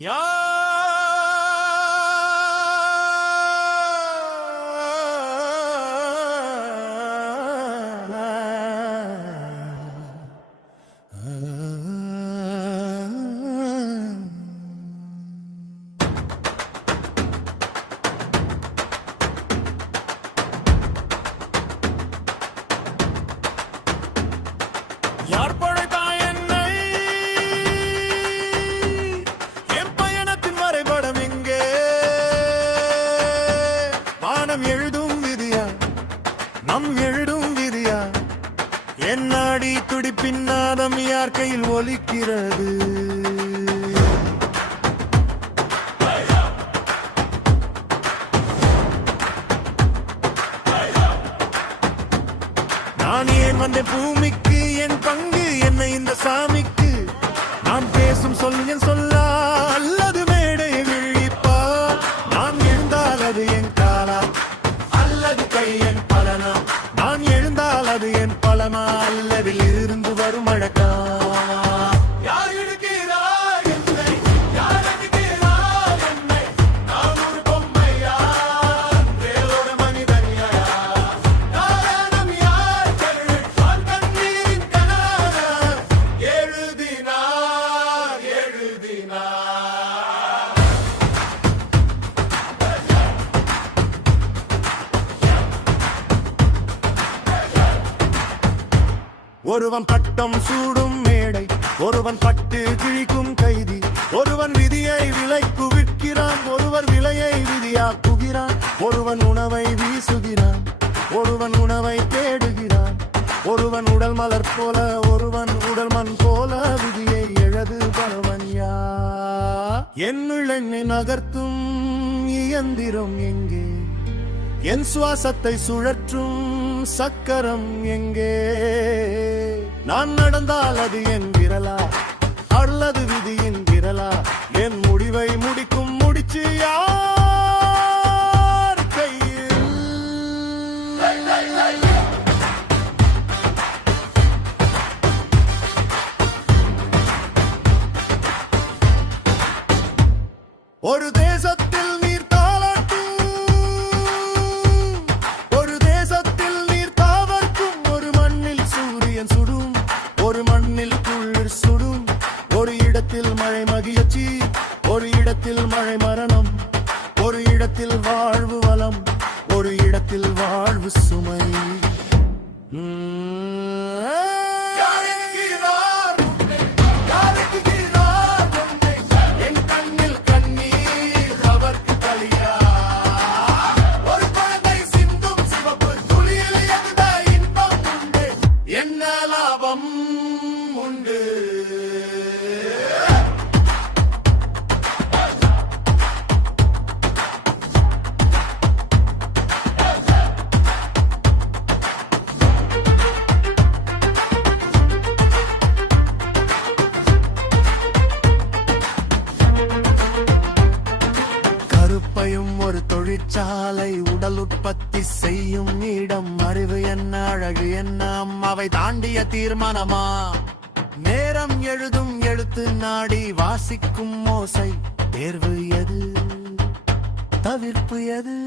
யார் படைத்தா என்னை? என் பயணத்தின் வரைபடம் எங்கே? வானம் எழுதும் விதியா, நம் எழுதும் விதியா? என் நாடி துடிப்பின் நாதம் யார் கையில் ஒலிக்கிறது? நான் ஏன் வந்த பூமிக்கு? என் பங்கு என்ன இந்த சாமிக்கு? நான் பேசும் சொல் என் சொல்லா அல்லது மேடை விழிப்பா? நான் எழுந்தால் அது என் காலா அல்லது கை என் பலனா? நான் எழுந்தால் அது என் பலனா அல்லது இருந்து வரும் அழகா? ஒருவன் பட்டம் சூடும் மேடை, ஒருவன் பட்டு கிழிக்கும் கைதி, ஒருவன் விதியை விலைக்கு விற்கிறான், ஒருவர் விலையை விதியாக்குகிறான். ஒருவன் உணவை வீசுகிறான், ஒருவன் உணவை தேடுகிறான். ஒருவன் உடல் மலர் போல, ஒருவன் உடல் மண் போல விதியை எழுது பரவன் யார்? என்னுள் என்னை நகர்த்தும் இயந்திரம் எங்கே? என் சுவாசத்தை சுழற்றும் சக்கரம் எங்கே? நான் நடந்தால் அது என் விரலா அல்லது விதியின் விரலா? என் முடிவை முடிக்கும் முடிச்சு யார் கையில்? ஒரு தேசத்தில் நீர் தாளாட்டும், ஒரு தேசத்தில் நீர் தாவர்க்கும், ஒரு மண்ணில் சூரியன் சுடும், ஒரு மண்ணில் குளிர் சுடும். ஒரு இடத்தில் மழை மகிழ்ச்சி, ஒரு இடத்தில் மழை மரணம், ஒரு இடத்தில் வாழ்வு வளம், ஒரு இடத்தில் வாழ்வு சுமை. என்ன லாபம் உண்டு? கருப்பையும் ஒரு தொழிற்சாலை, உடல் உற்பத்தி செய்யும் இடம். அறிவு என்ன, அழகு என்ன, அவை தாண்டிய தீர்மானமா? நேரம் எழுதும் எழுத்து, நாடி வாசிக்கும் ஓசை. தேர்வு எது, தவிர்ப்பு எது?